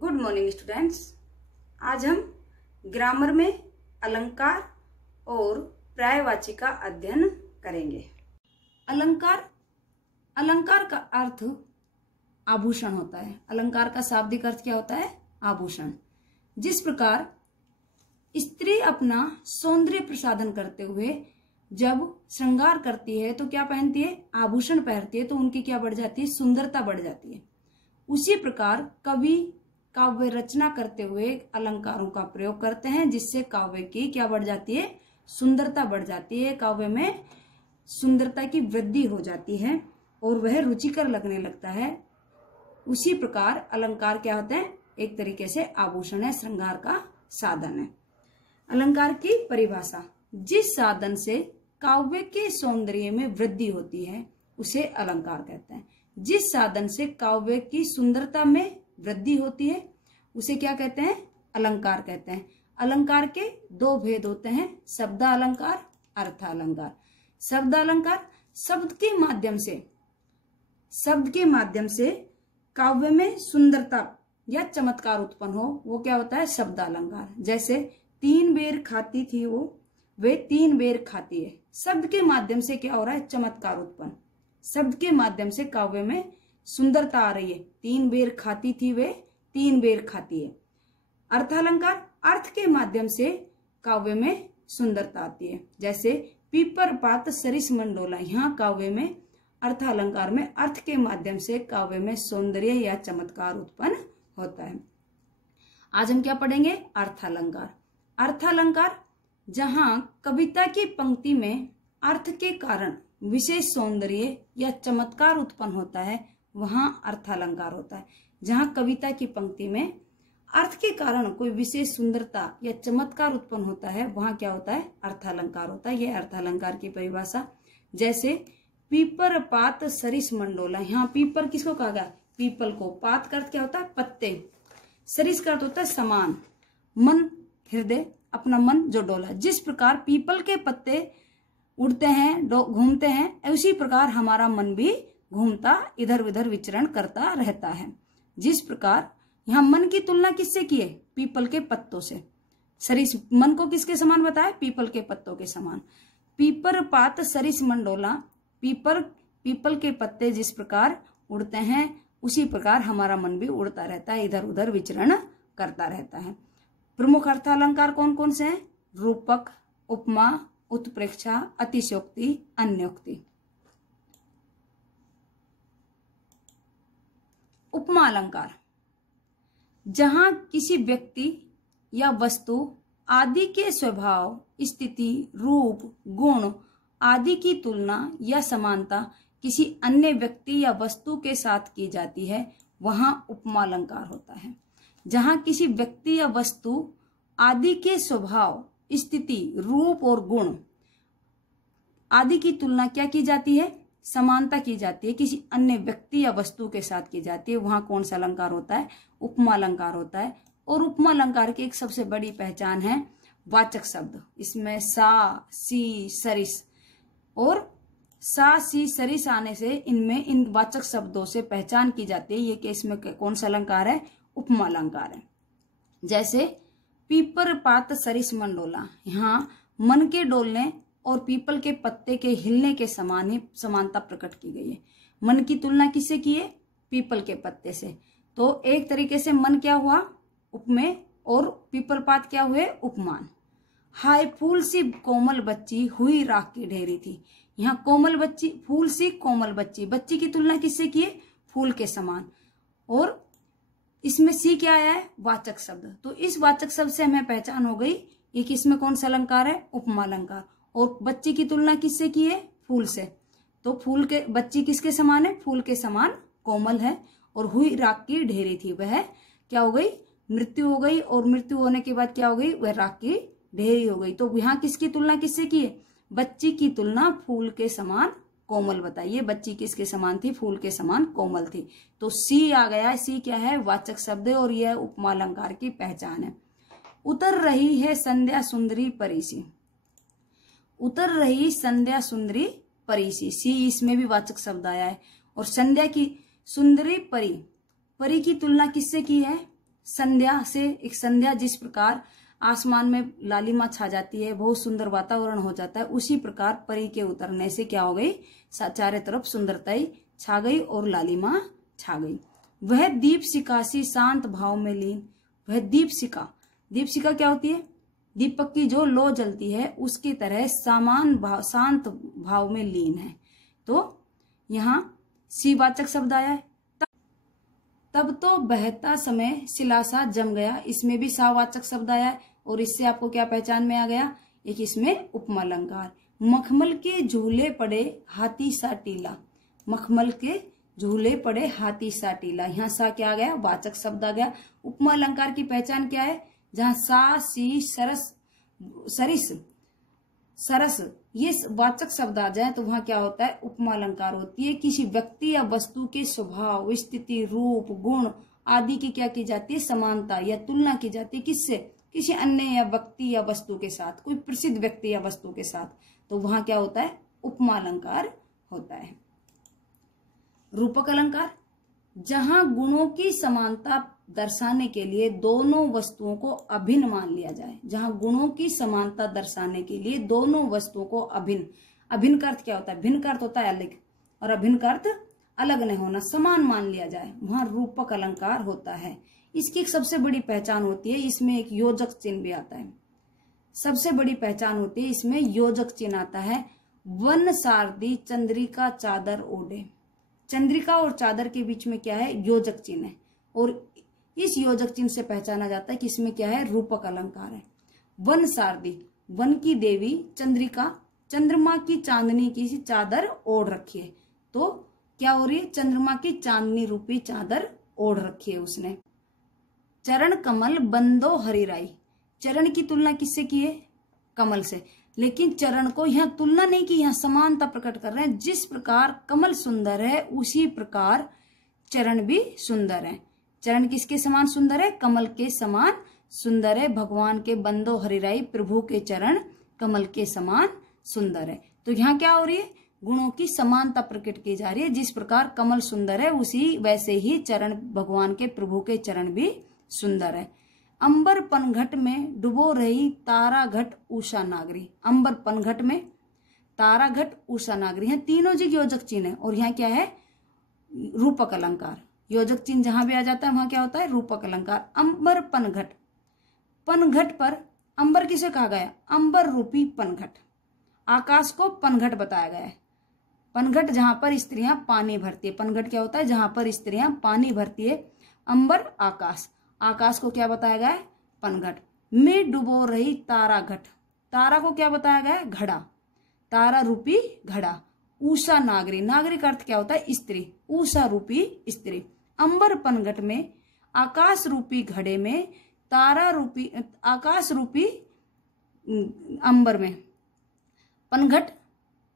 Good morning students. आज हम grammar में अलंकार और पर्यायवाची का अध्ययन करेंगे। अलंकार का अर्थ आभूषण होता है। अलंकार का शाब्दिक अर्थ क्या होता है? आभूषण। जिस प्रकार स्त्री अपना सौंदर्य प्रसाधन करते हुए जब श्रृंगार करती है तो क्या पहनती है? आभूषण पहनती है, तो उनकी क्या बढ़ जाती है? सुंदरता बढ़ जाती है। उसी प्रकार कवि काव्य रचना करते हुए अलंकारों का प्रयोग करते हैं, जिससे काव्य की क्या बढ़ जाती है? सुंदरता बढ़ जाती है। काव्य में सुंदरता की वृद्धि हो जाती है और वह रुचिकर लगने लगता है। उसी प्रकार अलंकार क्या होते हैं? एक तरीके से आभूषण है, श्रृंगार का साधन है। अलंकार की परिभाषा: जिस साधन से काव्य के सौंदर्य में वृद्धि होती है उसे अलंकार कहते हैं। जिस साधन से काव्य की सुंदरता में वृद्धि होती है उसे क्या कहते हैं? अलंकार कहते हैं। अलंकार के दो भेद होते हैं, शब्दालंकार, अर्थालंकार। शब्दालंकार शब्द के माध्यम से काव्य में सुंदरता या चमत्कार उत्पन्न हो, वो क्या होता है? शब्दालंकार। जैसे 3 बेर खाती थी वे 3 बेर खाती है। शब्द के माध्यम से क्या हो रहा है? चमत्कार उत्पन्न। शब्द के माध्यम से काव्य में सुंदरता आ रही है। 3 बेर खाती थी वे 3 बेर खाती है। अर्थालंकार अर्थ के माध्यम से काव्य में सुंदरता आती है। जैसे पीपर पात सरिस मंडोला। यहाँ काव्य में अर्थालंकार में अर्थ के माध्यम से काव्य में सौंदर्य या चमत्कार उत्पन्न होता है। आज हम क्या पढ़ेंगे? अर्थालंकार। अर्थालंकार जहां कविता की पंक्ति में अर्थ के कारण विशेष सौंदर्य या चमत्कार उत्पन्न होता है वहां अर्थालंकार होता है। जहां कविता की पंक्ति में अर्थ के कारण कोई विशेष सुंदरता या चमत्कार उत्पन्न होता है वहां क्या होता है? अर्थालंकार होता है। यह अर्थालंकार की परिभाषा। जैसे पीपर पात सरिस मंडोला। यहाँ पीपर किसको कहा गया? पीपल को। पात का अर्थ क्या होता है? पत्ते। सरिस का अर्थ होता है समान। मन, हृदय, अपना मन जो डोला। जिस प्रकार पीपल के पत्ते उड़ते हैं, घूमते हैं, उसी प्रकार हमारा मन भी घूमता, इधर उधर विचरण करता रहता है। जिस प्रकार यहाँ मन की तुलना किससे की है? पीपल के पत्तों से। सरिस मन को किसके समान बताया? पीपल के पत्तों के समान। पीपर पात सरिस मंडोला। पीपल के पत्ते जिस प्रकार उड़ते हैं उसी प्रकार हमारा मन भी उड़ता रहता है, इधर उधर विचरण करता रहता है। प्रमुख अर्थालंकार कौन कौन से हैं? रूपक, उपमा, उत्प्रेक्षा, अतिशयोक्ति, अन्योक्ति। उपमा अलंकार जहां किसी व्यक्ति या वस्तु आदि के स्वभाव, स्थिति, रूप, गुण आदि की तुलना या समानता किसी अन्य व्यक्ति या वस्तु के साथ की जाती है वहां उपमा अलंकार होता है। जहां किसी व्यक्ति या वस्तु आदि के स्वभाव, स्थिति, रूप और गुण आदि की तुलना क्या की जाती है? समानता की जाती है, किसी अन्य व्यक्ति या वस्तु के साथ की जाती है, वहां कौन सा अलंकार होता है? उपमा अलंकार होता है। और उपमा अलंकार की एक सबसे बड़ी पहचान है वाचक शब्द। इसमें सा, सी, सरिस और सा, सी, सरिस आने से इनमें इन वाचक शब्दों से पहचान की जाती है ये कि इसमें कौन सा अलंकार है? उपमा अलंकार है। जैसे पीपर पात सरिस मंडोला। यहाँ मन के डोलने और पीपल के पत्ते के हिलने के समान ही समानता प्रकट की गई है। मन की तुलना किससे की है? पीपल के पत्ते से। तो एक तरीके से मन क्या हुआ? उपमेय और पीपल पात क्या हुए? उपमान। हाय फूल सी कोमल बच्ची हुई राख की ढेरी थी। यहाँ कोमल बच्ची, फूल सी कोमल बच्ची, बच्ची की तुलना किससे की है? फूल के समान। और इसमें सी क्या आया है? वाचक शब्द। तो इस वाचक शब्द से हमें पहचान हो गई ये कि इसमें कौन सा अलंकार है? उपमा अलंकार। और बच्ची की तुलना किससे की है? फूल से। तो फूल के बच्ची किसके समान है? फूल के समान कोमल है। और हुई राख की ढेरी थी, वह क्या हो गई? मृत्यु हो गई। और मृत्यु होने के बाद क्या हो गई? वह राख की ढेरी हो गई। तो यहाँ किसकी तुलना किससे की है? बच्ची की तुलना फूल के समान कोमल बताइए। बच्ची किसके समान थी? फूल के समान कोमल थी। तो सी आ गया। सी क्या है? वाचक शब्द है और यह उपमा अलंकार की पहचान है। उतर रही है संध्या सुंदरी परिसी। उतर रही संध्या सुंदरी परिसी। सी इसमें भी वाचक शब्द आया है। और संध्या की सुंदरी परी, परी की तुलना किससे की है? संध्या से, एक संध्या जिस प्रकार आसमान में लालिमा छा जाती है, बहुत सुंदर वातावरण हो जाता है, उसी प्रकार परी के उतरने से क्या हो गई, चारों तरफ सुंदरताई छा गई और लालिमा छा गई। वह दीपशिखा सी शांत भाव में लीन, वह दीपशिखा, दीपशिखा क्या होती है, दीपक की जो लो जलती है उसकी तरह समान भाव, शांत भाव में लीन है। तो यहाँ सीवाचक शब्द आया है। तब तो बहता समय शिलासा जम गया, इसमें भी सावाचक शब्द आया है। और इससे आपको क्या पहचान में आ गया, एक इसमें उपमा अलंकार। मखमल के झूले पड़े हाथी सा टीला, मखमल के झूले पड़े हाथी सा टीला, यहाँ सा क्या आ गया, वाचक शब्द आ गया। उपमा अलंकार की पहचान क्या है, जहाँ सा सी सरस सरिस सरस ये वाचक शब्द आ जाए तो वहां क्या होता है, उपमा अलंकार होती है। किसी व्यक्ति या वस्तु के स्वभाव, स्थिति, रूप, गुण आदि की क्या की जाती है, समानता या तुलना की जाती है, किससे, किसी अन्य या व्यक्ति या वस्तु के साथ, कोई प्रसिद्ध व्यक्ति या वस्तु के साथ, तो वहां क्या होता है, उपमा अलंकार होता है। रूपक अलंकार, जहां गुणों की समानता दर्शाने के लिए दोनों वस्तुओं को अभिन्न मान लिया जाए, जहां गुणों की समानता दर्शाने के लिए दोनों वस्तुओं को अभिन्न, अभिन्न का अर्थ क्या होता है, भिन्न का अर्थ होता है अलग, और अभिन्न का अर्थ अलग नहीं होना, समान मान लिया जाए, वहां रूपक अलंकार होता है। इसकी एक सबसे बड़ी पहचान होती है, इसमें एक योजक चिन्ह भी आता है, सबसे बड़ी पहचान होती है इसमें योजक चिन्ह आता है। वन सारदी चंद्रिका चादर ओढ़े, चंद्रिका और चादर के बीच में क्या है, योजक चिन्ह है, और इस योजक चिन्ह से पहचाना जाता है कि इसमें क्या है, रूपक अलंकार है। वन सारदी, वन की देवी चंद्रिका, चंद्रमा की चांदनी की चादर ओढ़ रखी है, तो क्या हो रही है, चंद्रमा की चांदनी रूपी चादर ओढ़ रखी है उसने। चरण कमल बंदो हरिराई, चरण की तुलना किससे की है, कमल से, लेकिन चरण को यहाँ तुलना नहीं की, यहाँ समानता प्रकट कर रहे हैं। जिस प्रकार कमल सुंदर है उसी प्रकार चरण भी सुंदर है। चरण किसके समान सुंदर है, कमल के समान सुंदर है। भगवान के बंदो हरिराई, प्रभु के चरण कमल के समान सुंदर है। तो यहाँ क्या हो रही है, गुणों की समानता प्रकट की जा रही है। जिस प्रकार कमल सुंदर है उसी वैसे ही चरण, भगवान के प्रभु के चरण भी सुंदर है। अंबर पनघट में डुबो रही तारा घट उषा नागरी, अंबर पनघट में तारा घट उषा नागरी, यहाँ तीनों जी योजक चिन्ह है, और यहाँ क्या है, रूपक अलंकार। योजक चिन्ह जहां भी आ जाता है वहां क्या होता है, रूपक अलंकार। अंबर पनघट, पनघट पर अंबर किसे कहा गया, अंबर रूपी पनघट, आकाश को पनघट बताया गया है। पनघट जहां पर स्त्रियां पानी भरती है, पनघट क्या होता है, जहां पर स्त्रियां पानी भरती है। अंबर आकाश, आकाश को क्या बताया गया है, पनघट। में डुबो रही तारा घट, तारा को क्या बताया गया है, घड़ा, तारा रूपी घड़ा। उषा नागरी, नागरी का अर्थ क्या होता है, स्त्री, उषा रूपी स्त्री। अंबर पनघट में, आकाश रूपी घड़े में, तारा रूपी, आकाश रूपी अंबर में, पनघट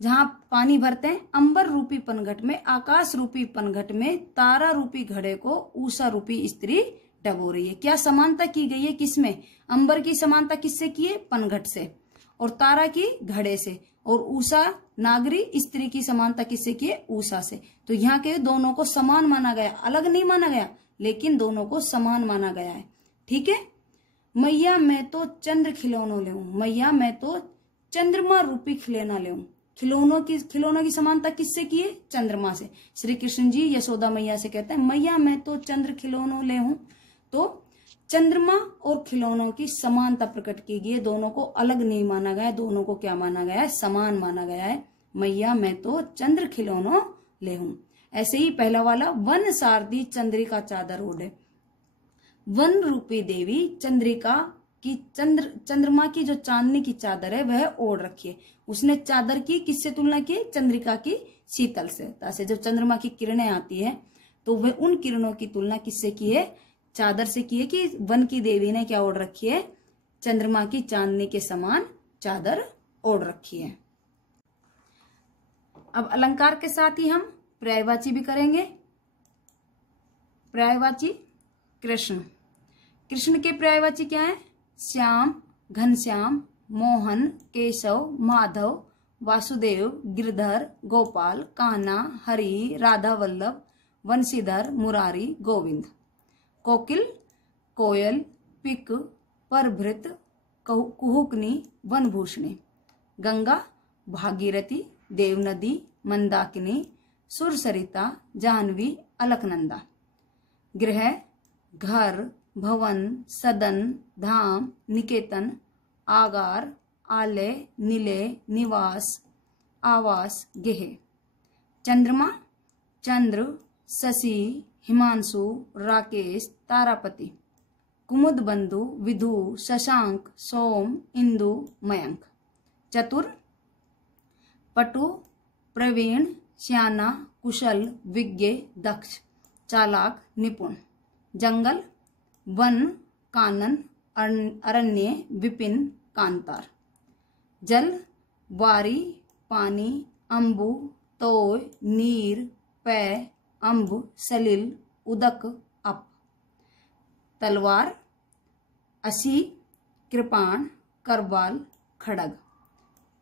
जहां पानी भरते हैं, अंबर रूपी पनघट में, आकाश रूपी पनघट में, तारा रूपी घड़े को उषा रूपी स्त्री डबो रही है। क्या समानता की गई है, किसमें, अंबर की समानता किससे की है, पनघट से, और तारा की घड़े से, और उषा नागरी स्त्री की समानता किससे की है, उषा से। तो यहाँ के दोनों को समान माना गया, अलग नहीं माना गया, लेकिन दोनों को समान माना गया है। ठीक है। मैया मैं तो चंद्र खिलौनों ले, मैया मैं तो चंद्रमा रूपी खिलौना ले, खिलौनों की समानता किससे की है, चंद्रमा से। श्री कृष्ण जी यशोदा मैया से कहते हैं मैया मैं तो चंद्र खिलौनों ले हूं, तो चंद्रमा और खिलौनों की समानता प्रकट की गई है, दोनों को अलग नहीं माना गया, दोनों को क्या माना गया है, समान माना गया है। मैया मैं तो चंद्र खिलौनों ले हूं। ऐसे ही पहला वाला, वन सारदी चंद्रिका चादर ओढ़े, वन रूपी देवी चंद्रिका की, चंद्रमा की जो चांदनी की चादर है वह ओढ़ रखी है। उसने चादर की किससे तुलना की, चंद्रिका की शीतल से, जब चंद्रमा की किरणें आती है तो वह उन किरणों की तुलना किससे की है, चादर से की है, कि वन की देवी ने क्या ओढ़ रखी है, चंद्रमा की चांदनी के समान चादर ओढ़ रखी है। अब अलंकार के साथ ही हम पर्यायवाची भी करेंगे। पर्यायवाची कृष्ण, कृष्ण के पर्यायवाची क्या है, श्याम, घनश्याम, मोहन, केशव, माधव, वासुदेव, गिरधर, गोपाल, कान्हा, हरि, राधा वल्लभ, वंशीधर, मुरारी, गोविंद। कोकिल, कोयल, पिक, परभृत, कुहुकनी, वनभूषणी। गंगा, भागीरथी, देवनदी, मंदाकिनी, सुरसरिता, जाह्नवी, अलकनंदा। गृह, घर, भवन, सदन, धाम, निकेतन, आगार, आलय, निलय, निवास, आवास, गेह। चंद्रमा, चंद्र, शशि, हिमांशु, राकेश, तारापति। कुमुद बंधु, विधु, शशांक, सोम, इंदु, मयंक। चतुर, पटु, प्रवीण, श्याना, कुशल, विज्ञ, दक्ष, चालाक, निपुण। जंगल, वन, कानन, अरण्य, विपिन, कांतार। जल, वारी, पानी, अंबु, तोय, नीर, पै, अंब, सलिल, उदक, अप। तलवार, असी, कृपाण, करवाल, खड़ग।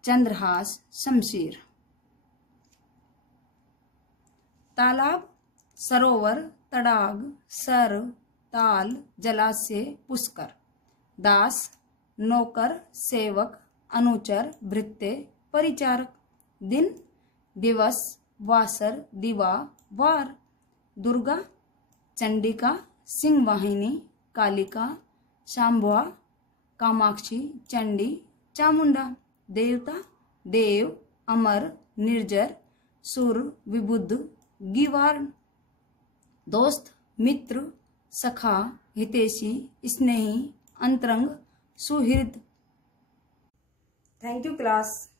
चंद्रहास, शमशीर। तालाब, सरोवर, तड़ाग, सर, ताल, जलाशय, पुष्कर। दास, नौकर, सेवक, अनुचर, भृत्य, परिचारक। दिन, दिवस, वासर, दिवा, वार। दुर्गा, चंडिका, सिंहवाहिनी, कालिका, शांभवा, कामाक्षी, चंडी, चामुंडा। देवता, देव, अमर, निर्जर, सुर, विबुद्ध, गिवार्ण। दोस्त, मित्र, सखा, हितैषी, स्नेही, अंतरंग, सुहृद। Thank you class.